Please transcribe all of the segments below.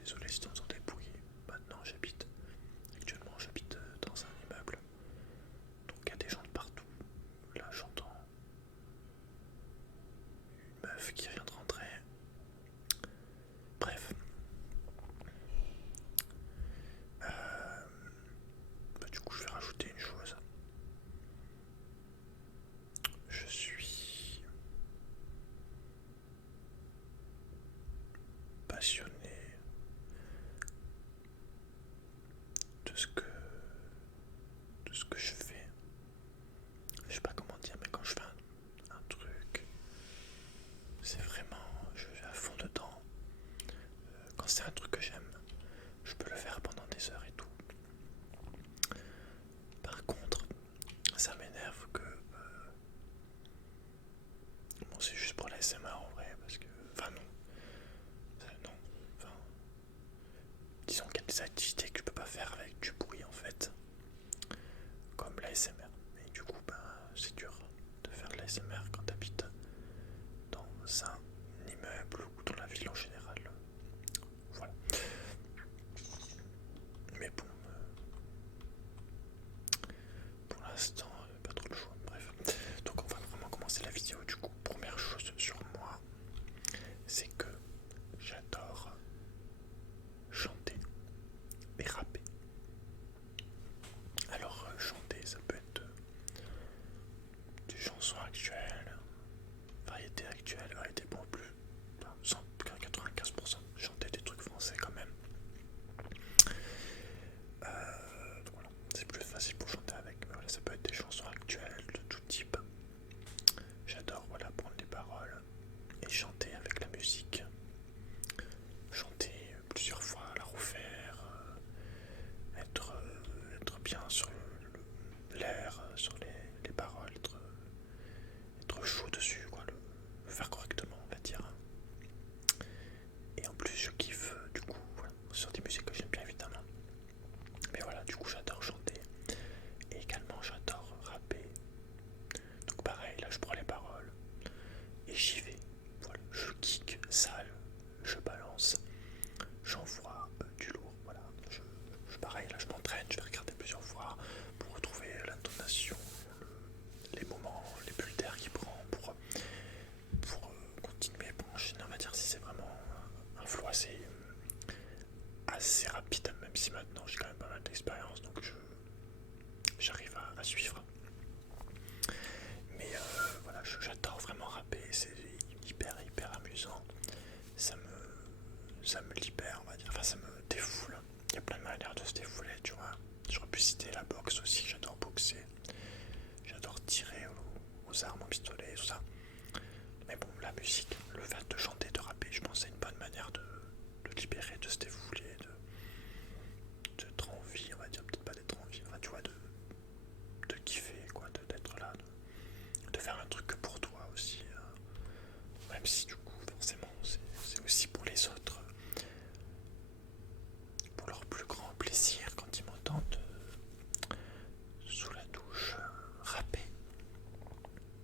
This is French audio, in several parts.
désolé si t'entends des bruits. Maintenant actuellement j'habite dans un immeuble, donc il y a des gens de partout. Là j'entends une meuf qui vient de rentrer. Bref. Du coup je vais rajouter une chose. Je suis passionné de ce que je fais. Je sais pas comment dire, mais quand je fais un truc, c'est vraiment, je vais à fond dedans. Quand c'est un truc que j'aime, je peux le faire pendant des heures et tout. Par contre, ça m'énerve que bon, c'est juste pour la SMR en vrai, parce que enfin non, non, enfin disons qu'il y a des activités que je peux pas faire avec du bruit en fait, comme la SMR. Et du coup, c'est dur de faire de la SMR quand t'habites dans un immeuble ou dans la ville en général. Voilà. Mais bon, pour l'instant, pas trop le choix. Bref. Donc on va vraiment commencer la vidéo. Du coup, première chose sur moi, c'est que j'adore chanter et rapper. Alors chanter, ça peut être des chansons actuelles, variété bon plus, 95%, chanter des trucs français quand même. Donc voilà, c'est plus facile pour chanter avec, mais voilà, ça peut être des chansons actuelles de tout type. J'adore voilà, prendre les paroles et chanter avec la musique. Chanter plusieurs fois, la refaire, être bien sur l'air, sur les paroles, être chaud dessus, quoi, le faire correctement, on va dire. Et en plus, je kiffe du coup voilà, sur des musiques que j'aime bien évidemment. Mais voilà, du coup, j'adore chanter et également j'adore rapper. Donc pareil, là, je prends les paroles et j'y vais. Voilà, je kick sale, je balance, j'envoie du lourd. Voilà, pareil, là, je m'entraîne, je vais regarder plusieurs fois pour retrouver l'intonation, les moments, les bulles d'air qu'il prend pour continuer, pour enchaîner, on va dire, si c'est vraiment un flow assez rapide, même si maintenant j'ai quand même pas mal d'expérience, donc j'arrive à suivre. Mais voilà, j'adore vraiment rapper, c'est hyper amusant, ça me libère, on va dire, enfin ça me défoule. Il y a plein de manières de se défouler, tu vois. J'aurais pu citer la boxe aussi, j'adore boxer, j'adore tirer aux armes, au pistolet, tout ça. Mais bon, la musique, le fait de chanter, de rapper, je pense que c'est une bonne manière de libérer, de se défouler, d'être en vie, on va dire, peut-être pas d'être en vie, enfin tu vois, de kiffer, quoi, d'être là, de faire un truc que pour toi aussi, même si du coup, forcément, c'est aussi pour les autres, pour leur plus grand plaisir quand ils m'entendent sous la douche rapper,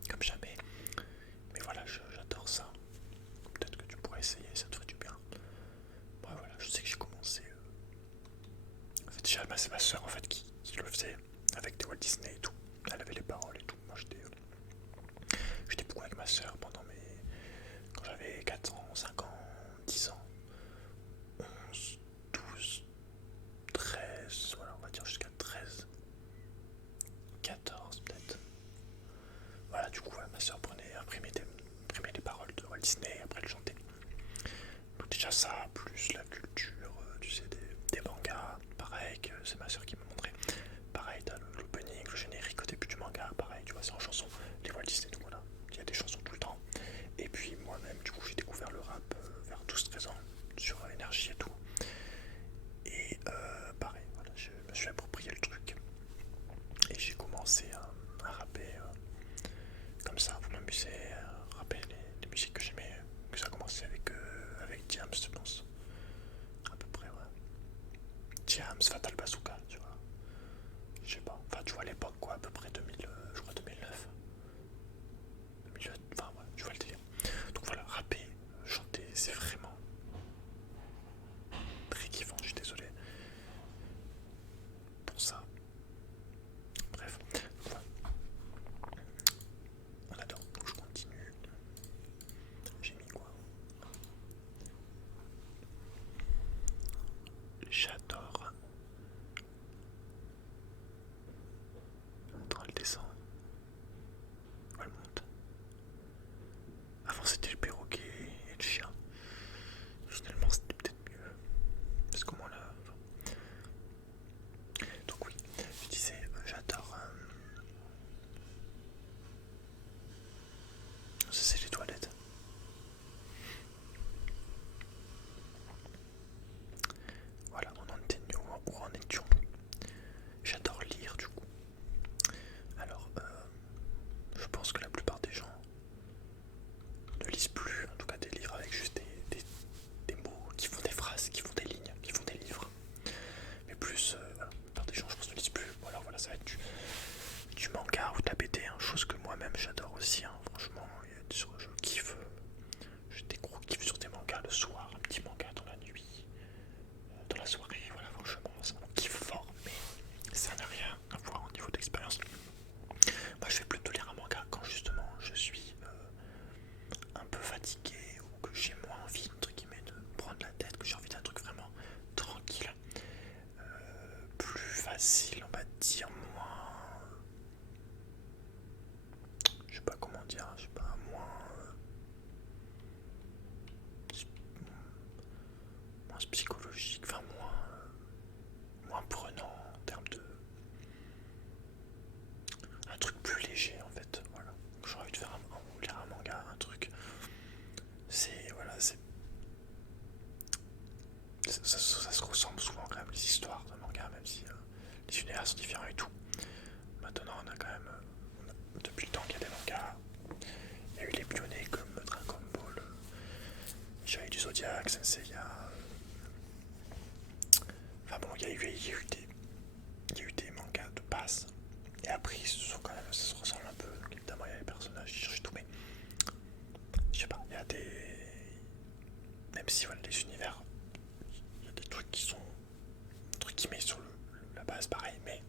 comme jamais. Mais voilà, j'adore ça. Peut-être que tu pourrais essayer, ça te ferait du bien. Moi voilà, je sais que j'ai commencé. En fait, déjà, c'est ma soeur en fait qui le faisait avec des Walt Disney et tout. Elle avait les paroles et tout. Moi j'étais beaucoup avec ma soeur quand j'avais 4 ans, 5 ans, 10 ans, 11, 12, 13, voilà, on va dire jusqu'à 13, 14 peut-être. Voilà, du coup, ma soeur imprimait les paroles de Walt Disney et après elle chantait. Donc déjà ça, plus la culture, tu sais, des mangas, pareil, que c'est ma soeur qui m'a montré. Pareil, t'as l'opening, le générique au début du manga, pareil, tu vois, c'est en chanson. Les Walt Disney, tout voilà, il y a des chansons tout le temps. Et puis moi-même, du coup, j'ai découvert le rap la soirée, voilà, franchement, ça me kiffe fort, mais ça n'a rien à voir au niveau d'expérience. Moi, je vais plutôt lire un manga quand justement je suis un peu fatigué ou que j'ai moins envie, entre guillemets, de prendre la tête, que j'ai envie d'un truc vraiment tranquille, plus facile, on va dire, moins. Je sais pas comment dire, je sais pas, moins psychologique, enfin moins prenant en termes de. Un truc plus léger en fait, voilà. J'ai envie de faire lire un manga, un truc. C'est. Voilà, c'est. Ça se ressemble souvent quand même les histoires de manga, même si les univers sont différents et tout. Maintenant, on a quand même. Depuis le temps qu'il y a des mangas, il y a eu les pionniers comme Dragon Ball, Chevalier du Zodiac, Senseiya. Enfin bon, il y a eu des mangas de base. Et après, ça se ressemble un peu. Évidemment, il y a les personnages qui changent tout, mais je sais pas, il y a des. Même si voilà, les univers, il y a des trucs qui sont entre guillemets sur la base pareil, mais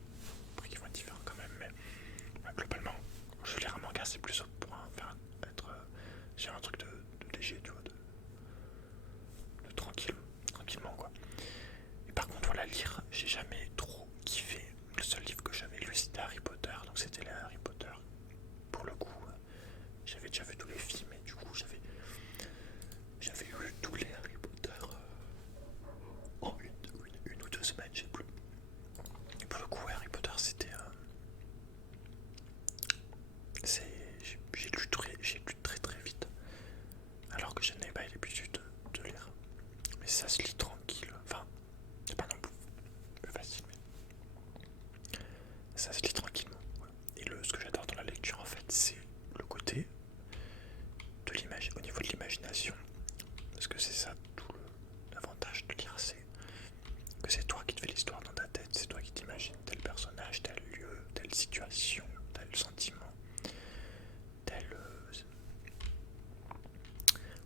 après qui vont être différents quand même. Mais ouais, globalement, quand je lis un manga, c'est plus pour être. J'ai un truc de léger, tu vois, de tranquillement quoi. Et par contre, voilà, lire, j'ai jamais trop kiffé. Le seul livre que j'avais lu, c'était Harry Potter, donc c'était les Harry Potter. Pour le coup, j'avais déjà vu tous les films et du coup, j'avais lu tous les Harry Potter en une ou deux semaines, je sais plus. Et pour le coup, Harry Potter, c'était. J'ai lu très très vite, alors que je n'avais pas l'habitude de lire. Mais ça se lit tranquille, enfin, c'est pas non plus facile, mais ça se lit tranquillement. Voilà. Et ce que j'adore dans la lecture, en fait, c'est le côté de l'image, au niveau de l'imagination, parce que c'est ça tout l'avantage de lire, c'est que c'est toi qui te fais l'histoire dans ta tête, c'est toi qui t'imagines tel personnage, tel lieu, telle situation, tel sentiment, tel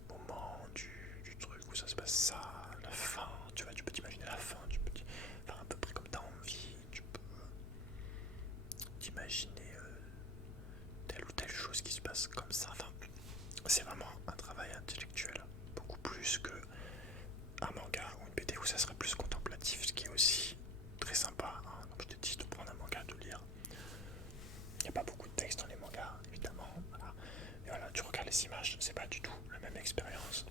moment du truc où ça se passe ça, la fin, tu vois, tu peux t'imaginer la fin, tu peux faire à peu près comme t'as envie, tu peux t'imaginer telle ou telle chose qui se passe comme ça. Enfin, c'est vraiment un travail intellectuel, beaucoup plus que un manga ou une BD où ça serait plus contemplatif, ce qui est aussi très sympa, hein. Comme je t'ai dit, de prendre un manga, de lire. Il n'y a pas beaucoup de texte dans les mangas, évidemment. Voilà. Mais voilà, tu regardes les images, c'est pas du tout la même expérience.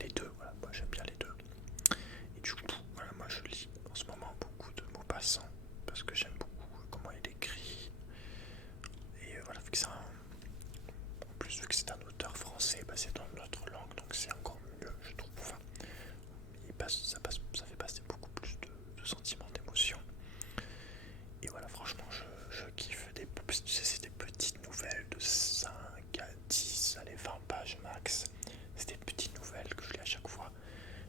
Les deux, voilà, moi j'aime bien les deux. Et du coup, voilà, moi je lis en ce moment beaucoup de Maupassant parce que j'aime beaucoup comment il écrit. Et voilà, vu que en plus, vu que c'est un auteur français, bah, c'est dans notre langue, donc c'est encore mieux, je trouve. Enfin, ça fait passer beaucoup plus de sentiments, d'émotions. Et voilà, franchement, je kiffe. Tu sais, c'est des petites nouvelles de 5 à 10, allez, 20 pages max. C'est des petites nouvelles que je lis à chaque fois.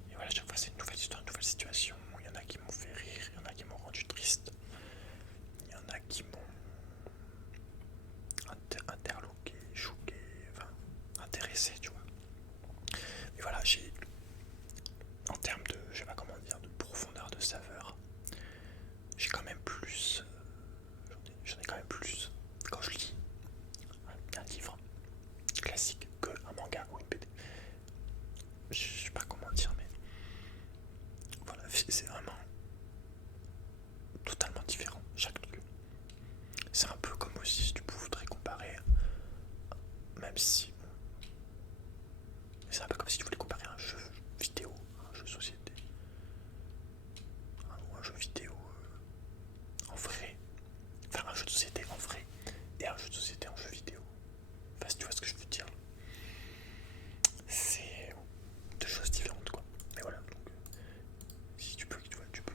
Et voilà, à chaque fois, c'est une nouvelle histoire, une nouvelle situation. Il y en a qui m'ont fait rire, il y en a qui m'ont rendu triste. Il y en a qui m'ont interloqué, choqué, enfin, intéressé, tu vois. Mais voilà, en termes de, je sais pas comment dire, de profondeur de saveur, j'ai quand même plus, j'en ai quand même plus quand je lis un livre classique qu'un manga ou une BD. Je sais pas comment dire, mais voilà, c'est vraiment totalement différent chaque truc. C'est un peu comme aussi si tu voudrais comparer, même si c'est un peu comme si tu voulais comparer un jeu vidéo, un jeu société, ou un jeu vidéo en vrai, enfin un jeu de société en vrai et un jeu de société en jeu vidéo. Enfin, si tu vois ce que je veux dire, c'est deux choses différentes quoi. Mais voilà, donc si tu peux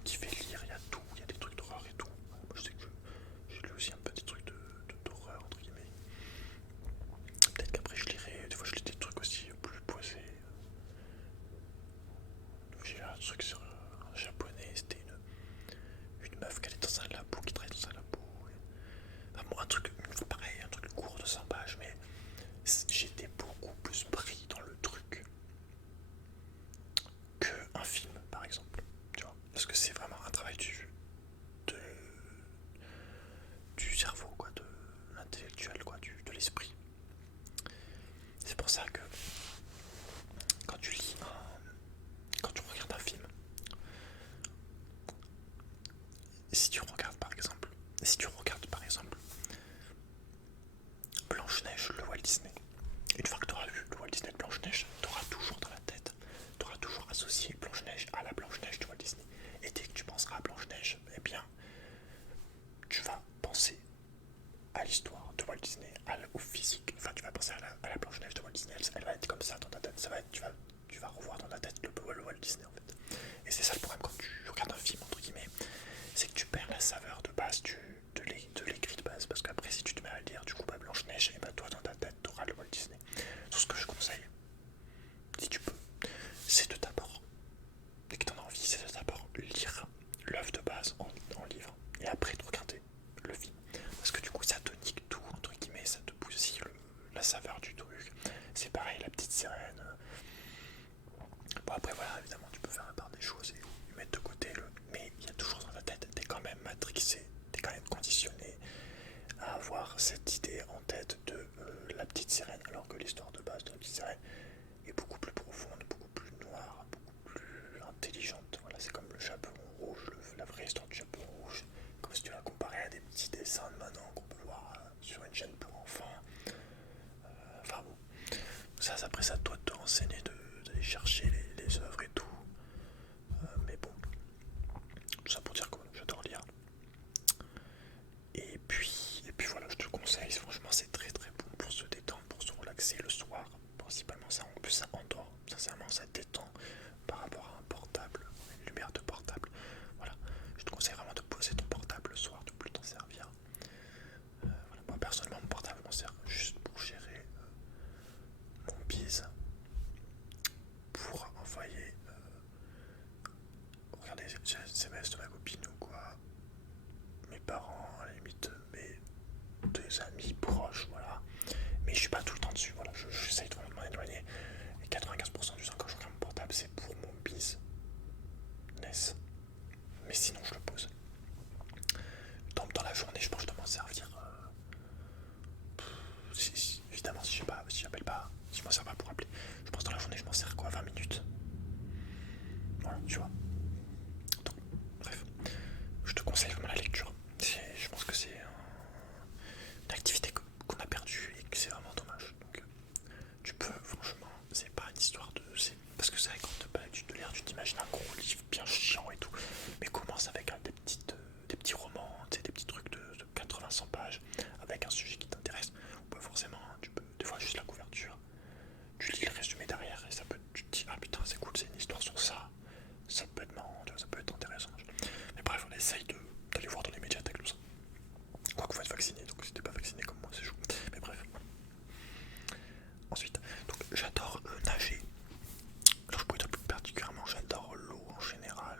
kiffer lire, il y a tout, il y a des trucs d'horreur et tout. Moi je sais que j'ai lu aussi un peu des trucs d'horreur entre guillemets. Peut-être qu'après je lirai, des fois je lis des trucs aussi plus posés. J'ai lu un truc sur un japonais, c'était une meuf qui allait dans un labo, qui travaillait dans un labo. Enfin bon, un truc pareil, un truc court de 100 pages, mais j'étais beaucoup plus pris dans le truc qu'un film par exemple. associer Blanche-Neige à la Blanche-Neige de Walt Disney. Et dès que tu penseras à Blanche-Neige, eh bien, tu vas penser à l'histoire de Walt Disney, au physique. Enfin, tu vas penser à la Blanche-Neige de Walt Disney. Elle va être comme ça dans ta tête. Ça va être, tu vas revoir dans ta tête le Walt Disney en fait. Et c'est ça le problème quand tu regardes un film entre guillemets, c'est que tu perds la saveur de base de l'écrit de base. Parce qu'après, si tu te mets à le dire, du coup, bah, Blanche-Neige, et bah toi dans ta tête, tu auras le Walt Disney. Tout ce que je conseille, si tu peux, c'est de d'abord, dès que tu en as envie, c'est de d'abord lire l'œuvre de base en livre. Et après de regarder le film. Parce que du coup, ça te nique tout, entre guillemets, ça te bousille la saveur du truc. C'est pareil, la petite sirène. Bon, après, voilà, évidemment, tu peux faire la part des choses et mettre de côté le. Mais il y a toujours dans ta tête, t'es quand même matrixé, t'es quand même conditionné à avoir cette idée en tête de la petite sirène, alors que l'histoire de base de la petite sirène est beaucoup plus profonde, beaucoup plus noire, beaucoup plus intelligente. Voilà, c'est comme le chaperon rouge, la vraie histoire du chaperon rouge, comme si tu la comparais à des petits dessins de maintenant qu'on peut voir sur une chaîne pour enfants. Enfin bon, ça après ça doit te renseigner d'aller chercher les œuvres et tout. Mais bon, tout ça pour dire que j'adore lire. Et puis voilà, je te conseille, franchement c'est très très bon pour se détendre, pour se relaxer le soir. Principalement ça, en plus ça endort, sincèrement ça détend par rapport à un portable, une lumière de portable. Voilà, je te conseille vraiment de poser ton portable le soir, de plus t'en servir. Voilà. Moi personnellement mon portable m'en sert juste pour gérer mon bise, pour envoyer regarder les SMS de ma copine ou quoi, mes parents, à la limite mes des amis proches, voilà. Mais je suis pas tout le temps dessus, voilà, j'essaye de m'en éloigner. Et 95% du temps quand je regarde mon portable, c'est pour mon business. Mais sinon, je le pose. Dans la journée, je pense que je dois m'en servir. Évidemment, si j'appelle pas, si je m'en sers pas pour appeler, je pense que dans la journée, je m'en sers quoi, 20 minutes. Voilà, tu vois. Donc, bref, je te conseille vraiment la lecture. Je pense que c'est une activité qu'on a perdue et que c'est vraiment dommage. Donc, tu peux, franchement, c'est pas une histoire de. Parce que c'est vrai, quand tu te lire, tu t'imagines un gros livre bien chiant et tout. Mais commence avec des petits romans, des petits trucs de 80-100 pages, avec un sujet qui t'intéresse. Ou pas forcément, tu peux, des fois, juste la couverture. Tu lis le résumé derrière et ça peut, tu te dis, ah putain, c'est cool, c'est une histoire sur ça. Ça peut être marrant, ça peut être intéressant. Mais bref, on essaye d'aller voir dans les médiathèques tout ça. Quoi que faut être vacciné, donc si t'es pas vacciné comme moi, c'est chaud. Mais bref. Ensuite, donc j'adore nager. Alors je pourrais dire plus particulièrement, j'adore l'eau en général.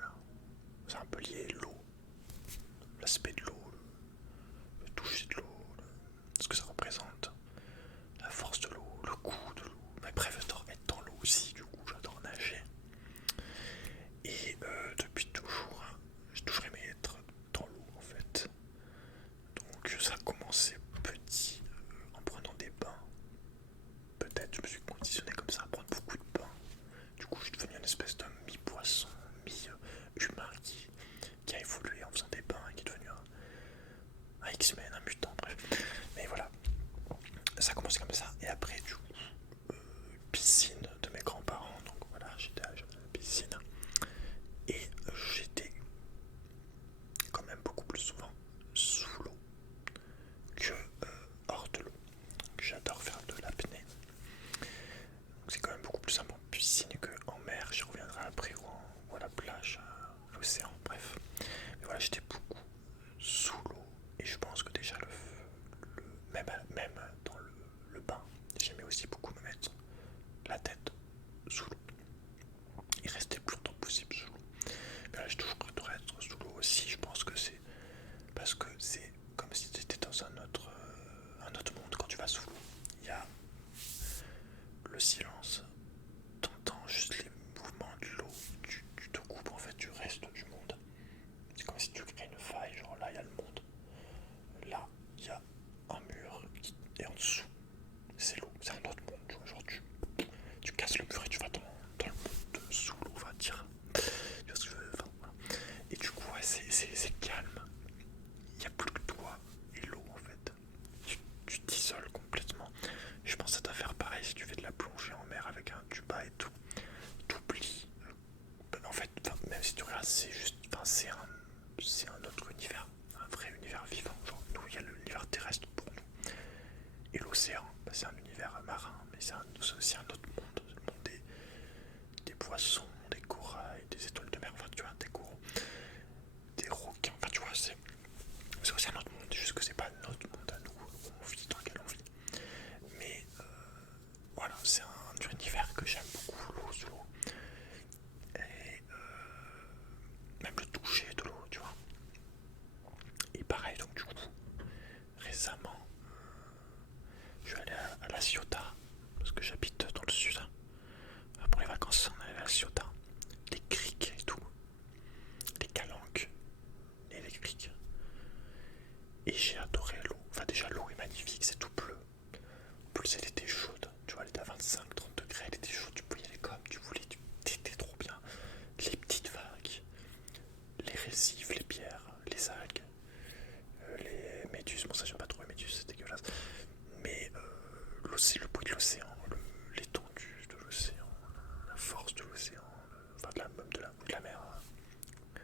même de la mer. Hein.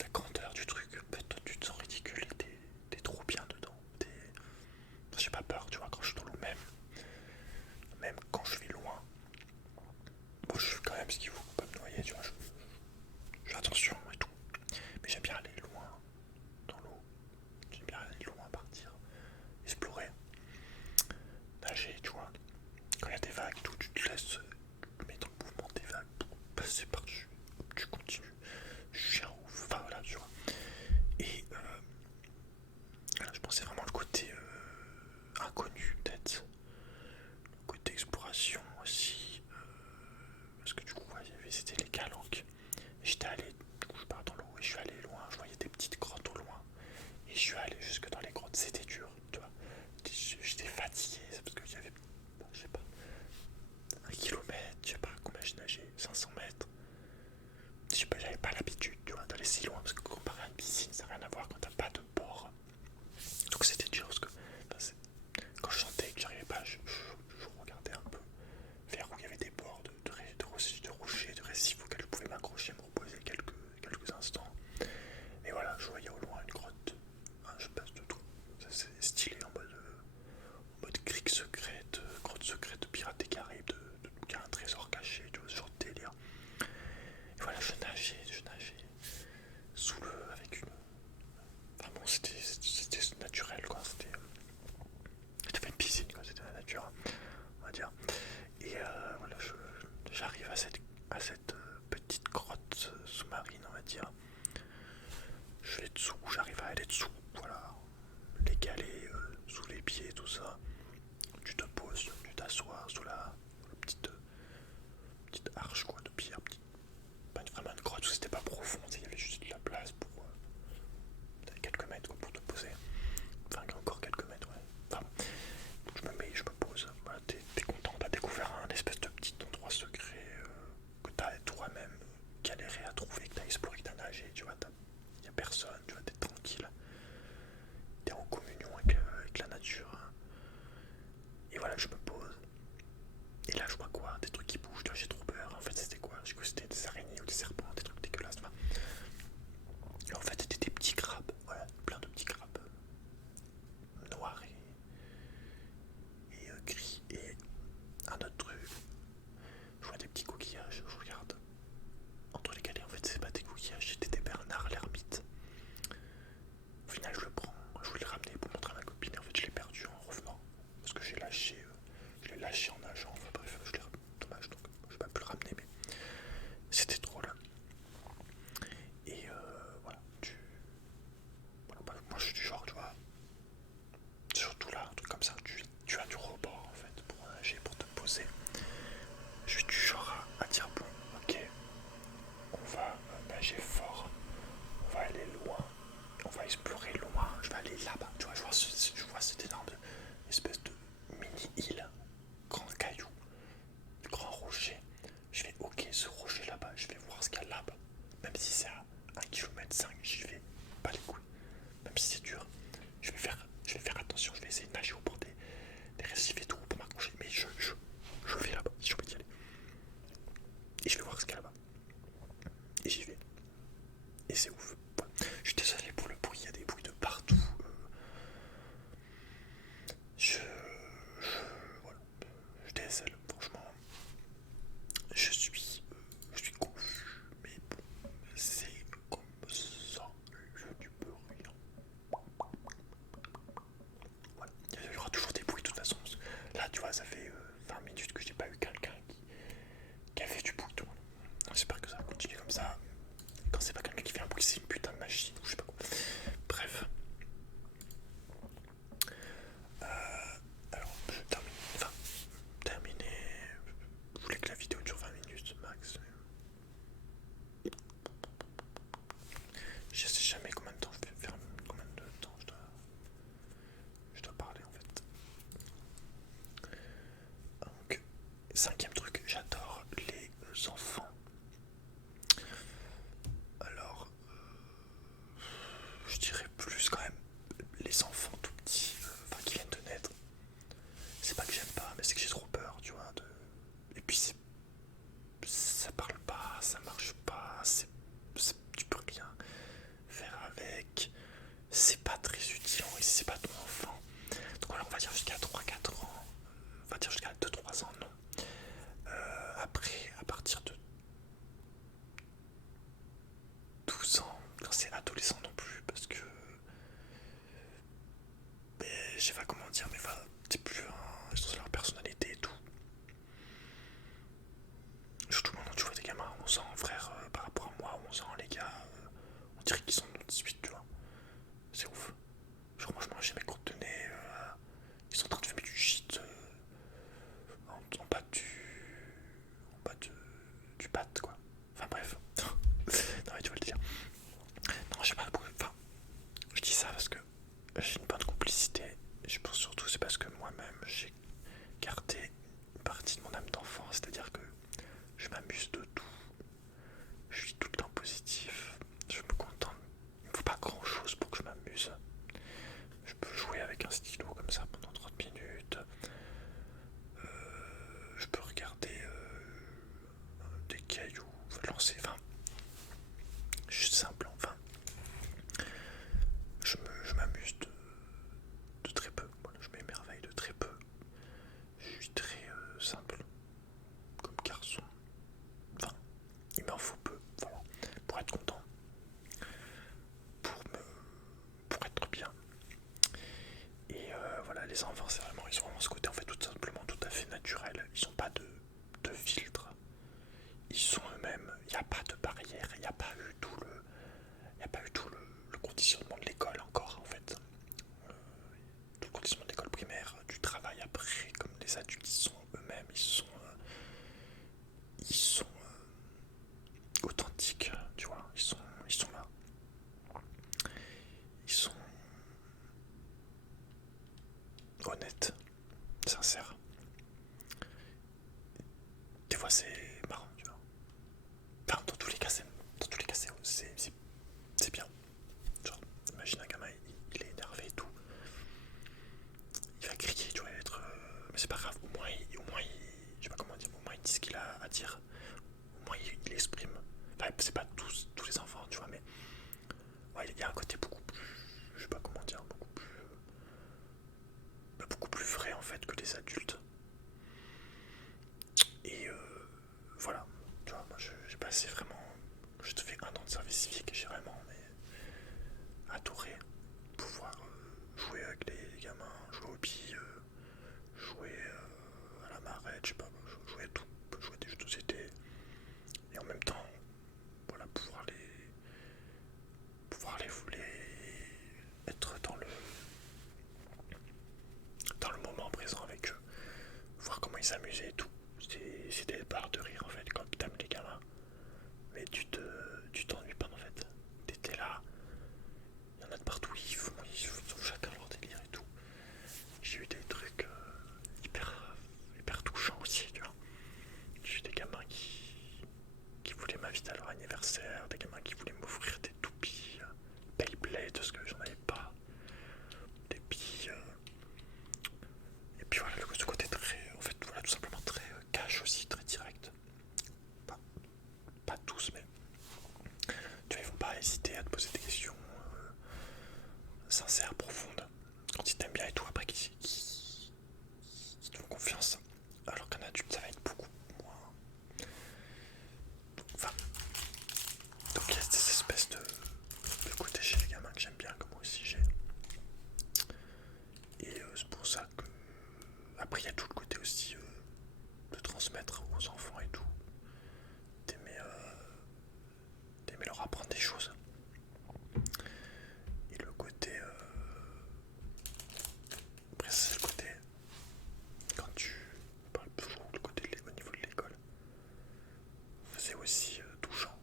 La grandeur du truc, en fait, toi tu te sens ridicule et t'es trop bien dedans. J'ai pas peur, tu vois, quand je suis dans l'eau même quand je vais loin. Bon, je fais quand même ce qu'il faut pour pas me noyer, tu vois, je fais attention et tout. Mais j'aime bien aller loin dans l'eau. J'aime bien aller loin, partir, explorer, nager, tu vois. Quand il y a des vagues, tout, tu te laisses mettre en mouvement des vagues pour passer par-dessus. Tu continues. Je suis un ouf, enfin voilà, tu vois. Et voilà, je pensais vraiment le côté inconnu, peut-être. Le côté exploration aussi. Parce que du coup, ouais, c'était les calanques. J'étais allé, du coup, je pars dans l'eau et je suis allé loin. Je voyais des petites grottes au loin. Et je suis allé jusque dans les grottes. C'était dur, tu vois. J'étais fatigué, parce qu'il y avait, je sais pas, 1 kilomètre, je sais pas combien je nageais, 500 mètres. Je sais pas, j'avais pas l'habitude, tu vois, d'aller si loin. Parce que comparé à une piscine, ça n'a rien à voir quand t'as pas de bord. Donc c'était dur, parce que enfin, quand je sentais que j'arrivais pas, je regardais un peu vers où il y avait des bords de rochers, de récifs auxquels je pouvais m'accrocher, me reposer quelques instants. Et voilà, je voyais au loin une grotte, je passe de tout. C'est stylé en mode crique secrète, grotte secrète de pirates des Caraïbes, qu'il y a un trésor caché, tu vois, ce genre de délire. Et voilà, je nageais sous le, avec une. Enfin bon, c'était naturel, quoi. C'était pas une piscine, quoi, c'était la nature, on va dire. Et voilà, j'arrive à cette petite grotte sous-marine, on va dire. Je vais dessous, j'arrive à aller dessous, voilà. Les galets sous les pieds, tout ça. Tu te poses, tu t'assois sous la petite arche, quoi, de pierre. Pas vraiment une grotte où c'était pas profond, il y avait juste de la place pour quelques mètres, quoi, pour te poser. Enfin, encore quelques mètres, ouais. Enfin, je me mets, je me pose. Voilà, t'es content, t'as découvert un espèce de petit endroit secret que t'as toi-même galéré à trouver, que t'as exploré, que t'as nagé, tu vois. Y a personne, tu vois, t'es tranquille. T'es en communion avec la nature. Hein. Et voilà, je me pose. Et là, je vois quoi? Des trucs qui bougent, j'ai trop peur. En fait, c'était quoi? J'ai cru que c'était des araignées ou des serpents, des trucs dégueulasses. Enfin, en fait, c'était des petits crabes, voilà, plein de petits crabes noirs et gris. Et un autre truc, je vois des petits coquillages, je regarde. Entre les galets, en fait, c'est pas des coquillages, c'était des bernards l'ermite. Au final, je le prends, je voulais le ramener pour montrer à ma copine. Et en fait, je l'ai perdu en revenant. Parce que je l'ai lâché en nageant. Enfin bref, dommage, donc je n'ai pas pu le ramener, mais c'était drôle. Et voilà, voilà bah, moi je suis du genre, tu vois, surtout là, un truc comme ça, tu as du rebord en fait pour nager, pour te poser. Je suis du genre à dire bon, ok, on va nager fort, on va aller loin, on va explorer loin, je vais aller là-bas, tu vois, je vois cette énorme espèce de mini-île, grand caillou, grand rocher. Je vais ok, ce rocher là-bas, je vais voir ce qu'il y a là-bas. Même si c'est à 1,5 km, j'y vais pas les couilles. Même si c'est dur, je vais faire attention, je vais essayer de nager au bord des récifs et tout pour m'accrocher. Mais je vais là-bas, si j'ai envie d'y aller. Et je vais voir ce qu'il y a là-bas. Et j'y vais. Et c'est ouf. Voilà. Je suis désolé pour le bruit, il y a des bruits de partout. Je voilà. Je décèle, franchement. Je suis confus, mais bon, c'est comme ça, je ne peux rien. Voilà, il y aura toujours des bruits de toute façon. Là, tu vois, ça fait 20 minutes que j'ai pas eu quelqu'un qui a fait du bruit. J'espère que ça va continuer comme ça. Quand c'est pas quelqu'un qui fait un bruit, c'est une putain de machine ou je sais pas quoi. Bref. Alors, je termine. Enfin, terminer. Je voulais que la vidéo dure 20 minutes max. Je sais jamais combien de temps je vais faire, combien de temps je dois parler en fait. Donc, 5e truc, j'adore les enfants. Alors, je dirais plus quand même les enfants tout petits, enfin qui viennent de naître. C'est pas que j'aime pas, mais c'est que j'ai trop peur, tu vois. Et puis ça parle pas, ça authentiques, tu vois, ils sont là, ils sont honnêtes, sincères. Des fois c'est marrant, tu vois. Enfin, dans tous les cas, c'est bien. Genre, imagine un gamin, il est énervé et tout. Il va crier, tu vois, il va être. Mais c'est pas grave, au moins je sais pas comment dire, au moins il dit ce qu'il a à dire. Au moins il exprime. Enfin, c'est pas tous les enfants, tu vois, mais ouais, il y a un côté beaucoup plus. Je sais pas comment dire, beaucoup plus vrai en fait que les adultes. Et voilà, tu vois, moi j'ai passé vraiment. Je te fais 1 an de service civique et j'ai vraiment adoré pouvoir jouer avec les gamins, jouer aux billes, jouer à la marette, je sais pas, jouer à tout, jouer à des jeux de société, et en même temps, voilà, être dans le moment présent avec eux, voir comment ils s'amusaient et tout. C'était des barres de rire en fait quand t'aimes les gamins, mais tu t'ennuies pas en fait. T'étais là, il y en a de partout, ils font chacun leur délire et tout. J'ai eu des trucs hyper touchants aussi, tu vois. J'ai eu des gamins qui voulaient m'inviter à leur anniversaire, des gamins qui voulaient m'offrir des toupies, Beyblade, parce que j'en avais pas, des billes. Et puis voilà, ce côté très, en fait, voilà, tout simplement très cash aussi, très direct. Pas, pas tous, mais tu vois, ils vont pas hésiter à te poser des questions sincères, profondes, quand ils t'aiment bien et tout, après qui te font confiance. Alors qu'un adulte, ça va être beaucoup moins. Enfin, donc il y a cette espèce de côté chez les gamins que j'aime bien, que moi aussi j'ai. Et c'est pour ça que. Après, il y a tout le côté aussi de transmettre aux enfants et tout. D'aimer leur apprendre des choses. Et le côté. Après, c'est le côté. Quand tu parles toujours le côté au niveau de l'école. C'est aussi touchant.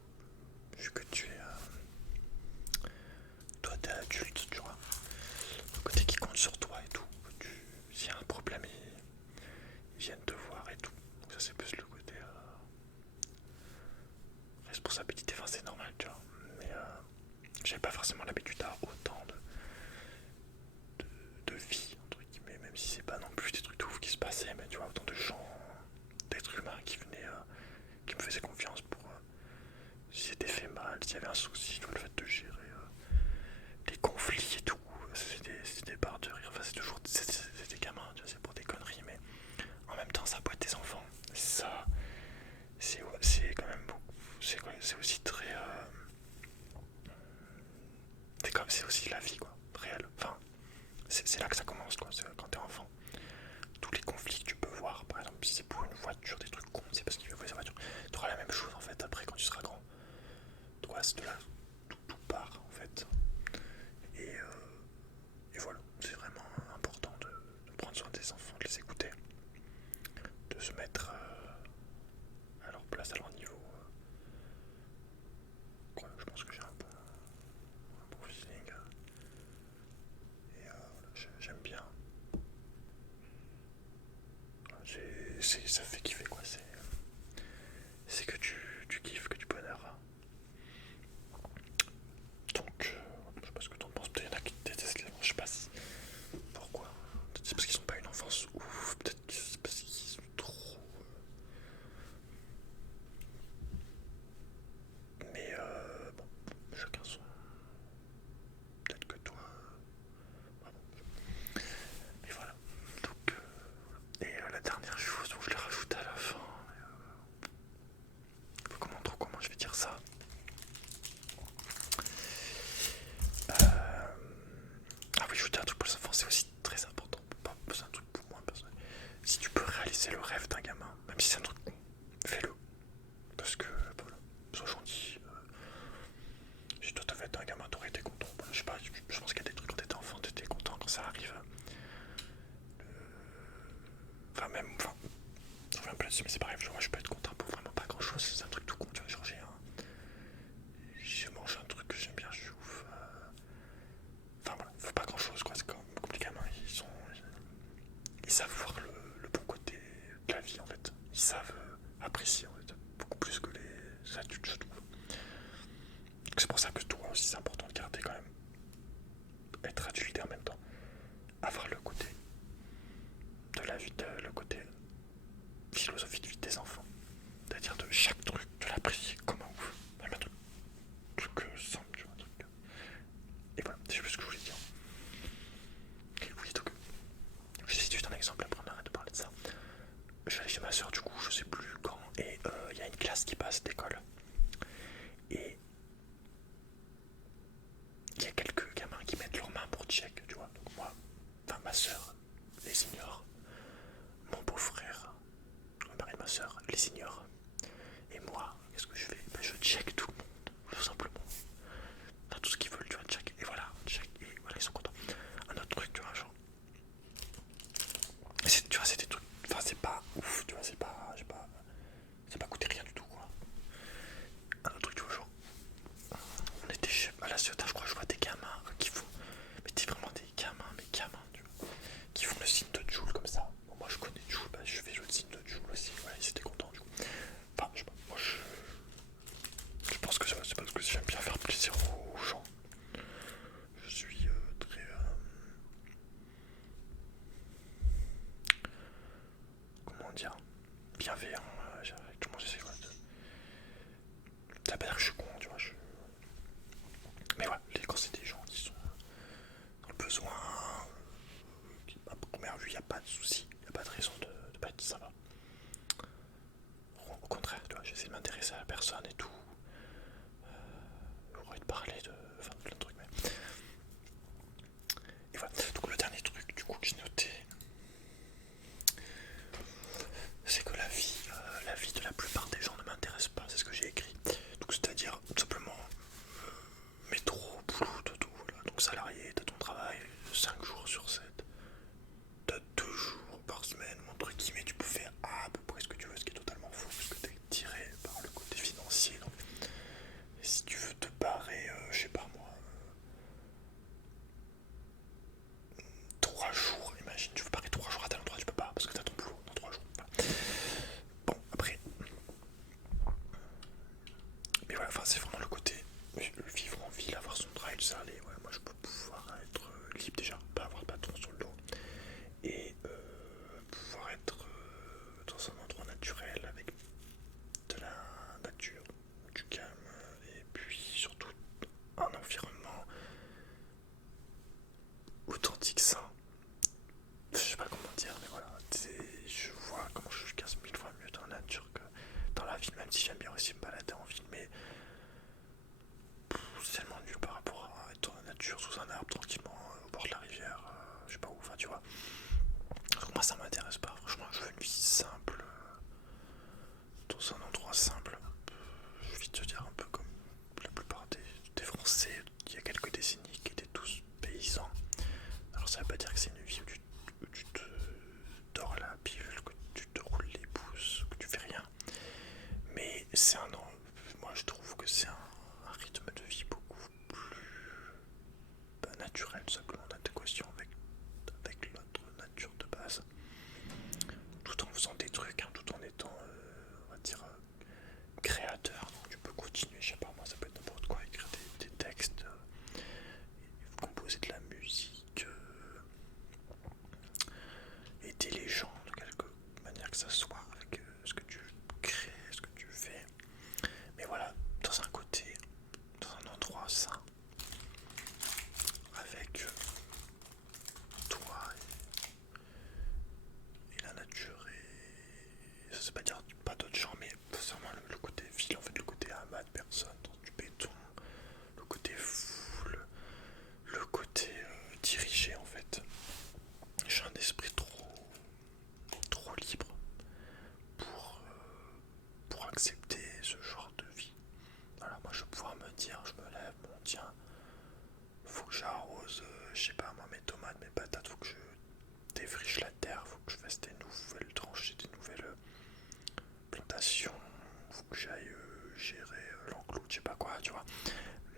Vu que tu es. Toi, t'es adulte, tu vois. Le côté qui compte sur toi et tout. S'il y a un problème, ils viennent te voir et tout. Donc, ça, c'est plus le côté. Responsabilité, enfin, c'est normal, tu vois. Mais j'avais pas forcément l'habitude à autant de vie, entre guillemets, même si c'est pas non plus des trucs de ouf qui se passaient, mais tu vois, autant de gens, d'êtres humains qui venaient, qui me faisaient confiance pour si c'était fait mal, s'il y avait un souci, tu vois, le fait de gérer les conflits et tout, c'est des barres de rire, enfin, c'est toujours, c'est des gamins, tu vois, c'est pour des conneries, mais en même temps, ça peut être des enfants, ça, c'est quand même beaucoup, c'est aussi très, c'est aussi la vie, quoi, réelle, enfin, c'est là que ça commence, quoi, c'est quand t'es enfant. Tous les conflits que tu peux voir, par exemple, si c'est pour une voiture, des trucs cons, c'est parce qu'il veut voler sa voiture. Tu auras la même chose en fait après quand tu seras grand. Donc voilà, c'est de là. j'aime bien faire plaisir aux gens. Je suis très... comment dire, bienveillant. Comment j'essaie ça veut pas dire que je suis con, tu vois. Mais voilà, quand c'est des gens qui sont dans le besoin, à première vue, il n'y a pas de souci, il n'y a pas de raison de pas être sympa. Au contraire, tu vois, j'essaie de m'intéresser à la personne et tout. J'ai envie de parler de... Enfin, plein de trucs, mais... Et voilà, donc le dernier truc, du coup, que j'ai noté, c'est que la vie de la plupart des gens ne m'intéresse pas, c'est ce que j'ai écrit. Donc c'est-à-dire, tout simplement, métro, boulot, dodo, voilà. Donc salarié, t'as ton travail, 5 jours sur 7. T'as 2 jours par semaine, entre guillemets, tu peux faire à peu près ce que tu veux, ce qui est totalement faux, parce que t'es tiré par le côté financier. Donc, si tu veux te barrer, je sais pas moi, 3 jours, imagine, tu veux barrer 3 jours à tel endroit, tu peux pas, parce que t'as ton boulot dans 3 jours. Voilà. Bon, après, mais voilà, enfin, c'est vraiment le côté vivre en ville, avoir son travail, le salarié. Ouais, moi je peux pouvoir être libre déjà, pas avoir de patron sur le dos, et pouvoir être dans un endroit naturel avec de la nature, du calme, et puis surtout un environnement authentique, sain. Je sais pas comment dire, mais voilà, je vois comment je suis 15 000 fois mieux dans la nature que dans la ville, même si j'aime bien aussi me balader en ville, mais c'est tellement nul par rapport à être dans la nature, sous un arbre, tranquillement, au bord de la rivière, je sais pas où, enfin tu vois. Donc moi ça m'intéresse pas, franchement, je veux une vie simple, dans un endroit simple. Je vais te dire un peu comme la plupart des Français, il y a quelques décennies, qui étaient tous paysans. Alors ça veut pas dire que c'est une vie où tu te dors la pilule, que tu te roules les pouces, que tu fais rien. Mais c'est moi je trouve que c'est un rythme de vie beaucoup plus naturel, simplement en adéquation avec notre nature de base. Tout en faisant des trucs, hein, tout en étant, on va dire, créateur. Donc tu peux continuer, je sais pas moi, ça peut être n'importe quoi, écrire des textes, composer de la musique, aider les gens de quelque manière que ça soit avec ce que tu crées, ce que tu fais. Mais voilà, dans un côté, dans un endroit sain, avec toi et la nature et ça c'est pas dire pas d'autres gens, mais c'est vraiment le côté ville, en fait, le côté amas de personnes dans du béton, le côté foule, le côté dirigé en fait. J'ai un esprit trop libre pour accepter ce genre de vie. Voilà, moi je vais pouvoir me dire, je me lève, bon tiens, faut que j'arrose, je sais pas moi, mes tomates, mes patates, faut que je défriche la terre, faut que je fasse des nouvelles tranchées, des nouvelles plantations, faut que j'aille gérer l'enclos, je sais pas quoi, tu vois.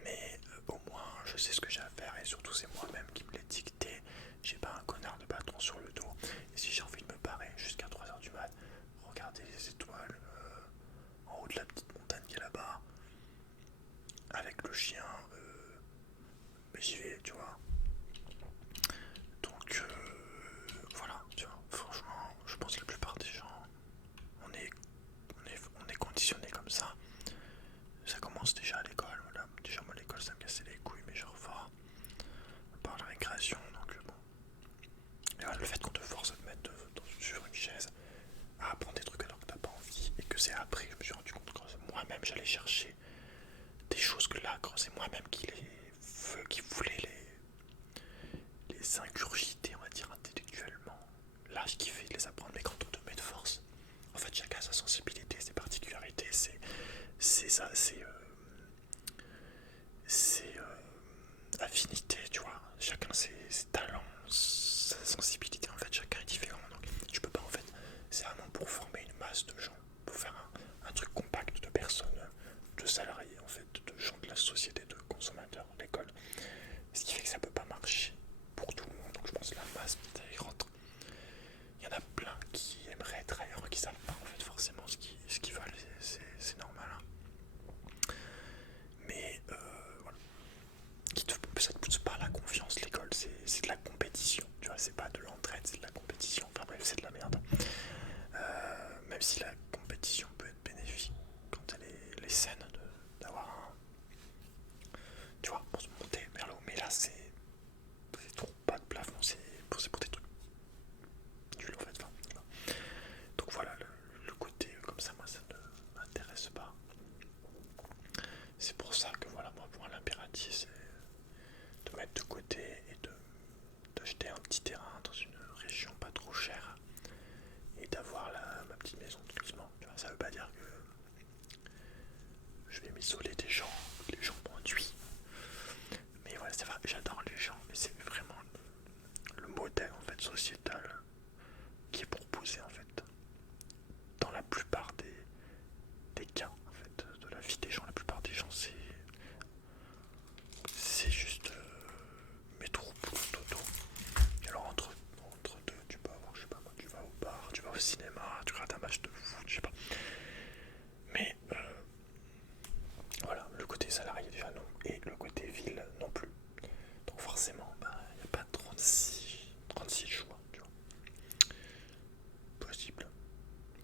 Mais au moins je sais ce que j'ai à faire et surtout c'est moi-même qui me l'ai dicté. J'ai pas un connard de patron sur le dos. Et si j'ai envie de me barrer jusqu'à 3h du mat, regarder les étoiles en haut de la petite montagne qui est là-bas, avec le chien, j'y vais, tu vois. Donc voilà, tu vois, franchement, je pense que la plupart des gens, on est conditionné comme ça. Ça commence déjà à l'école, voilà. Déjà moi l'école ça me cassait les couilles, mais genre fort. Par la récréation, donc bon. Et voilà, le fait qu'on te force à te mettre sur une chaise, à apprendre des trucs alors que t'as pas envie, et que c'est après que je me suis rendu compte que moi-même j'allais chercher des choses que là, quand c'est moi-même qui voulais les ingurgiter, on va dire, intellectuellement. Là, je kiffais de les apprendre, mais quand on te met de force, en fait, chacun a sa sensibilité, ses particularités, c'est ça, c'est affinité, tu vois. Chacun ses talents, sa sensibilité, en fait, chacun est différent. Donc, tu peux pas, en fait, c'est vraiment pour former une masse de gens, pour faire un truc compact de personnes, de salariés, en fait, de gens de la société, de consommateurs, l'école. Ce qui fait que ça peut pas marcher pour tout le monde. Donc, je pense que la masse, y rentre. Il y en a plein qui aimeraient être ailleurs, qui savent pas, en fait, forcément ce qu'ils veulent, c'est normal. Hein. Mais C'est pour ça que voilà, moi pour l'impératif, c'est de mettre de côté et d'acheter un petit terrain dans une région pas trop chère et d'avoir ma petite maison tranquillement. Tu vois, ça veut pas dire que je vais m'isoler des gens, les gens m'ennuient. Mais voilà, c'est vrai, j'adore les gens, mais c'est vraiment le modèle en fait sociétal qui est proposé en fait dans la plupart des cas en fait de la vie des gens. La plupart des gens c'est juste métro, boulot, dodo. Et alors entre deux, tu peux avoir, je sais pas moi, tu vas au bar, tu vas au cinéma, tu regardes un match de foot, je sais pas. Mais voilà, le côté salarié déjà non, et le côté ville non plus. Donc forcément, il n'y a pas 36 choix, tu vois, possible.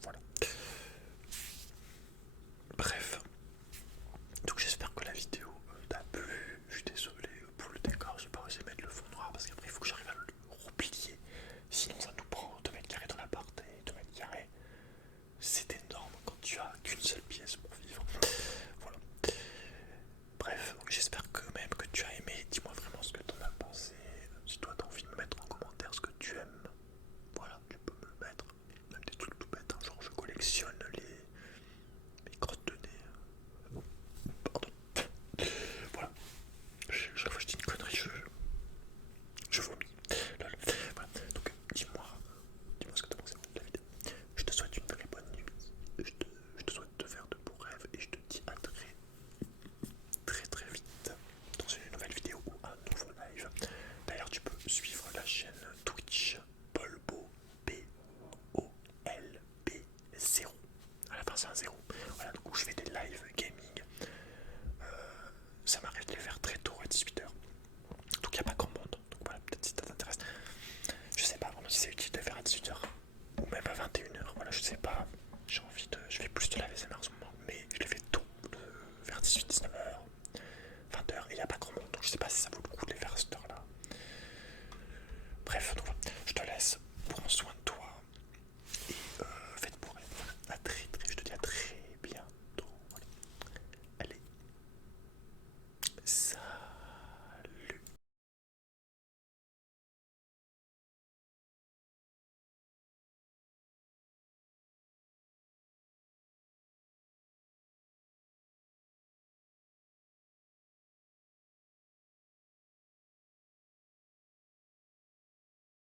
Voilà. Bref, donc j'espère que la vidéo t'a plu. Je suis désolé pour le décor, j'ai pas osé mettre le fond noir parce qu'après il faut que j'arrive à le replier. Sinon ça nous prend 2 mètres carrés dans l'appart et 2 mètres carrés. C'est énorme quand tu as qu'une seule pièce pour vivre. Voilà. Bref, j'espère que même que tu as aimé. Dis-moi vraiment ce que tu en as pensé. Si toi t'as envie de me mettre en commentaire ce que tu aimes, voilà, tu peux me le mettre. Même des trucs tout bêtes, hein, genre je collectionne les crottes de nez. Pardon. Voilà. Chaque fois que je dis une connerie, je vomis. Lol. Voilà. Donc dis-moi ce que tu as pensé de la vidéo. Je te souhaite une très bonne nuit. Je te souhaite de faire de beaux rêves et je te dis à très vite dans une nouvelle vidéo ou un nouveau live. D'ailleurs, tu peux suivre la chaîne Twitch Polbo BOLB0. À la fin, c'est un 0. Voilà, donc où je fais des live gaming. Ça m'arrive de les faire très tôt à 18h. Donc il n'y a pas grand monde. Donc voilà, peut-être si ça t'intéresse. Je sais pas vraiment si c'est utile de les faire à 18h ou même à 21h. Voilà, je sais pas. Je fais plus de la VSMR en ce moment, mais je les fais tôt, vers 18-19h, 20h, et il n'y a pas grand monde, donc je sais pas si ça vaut le coup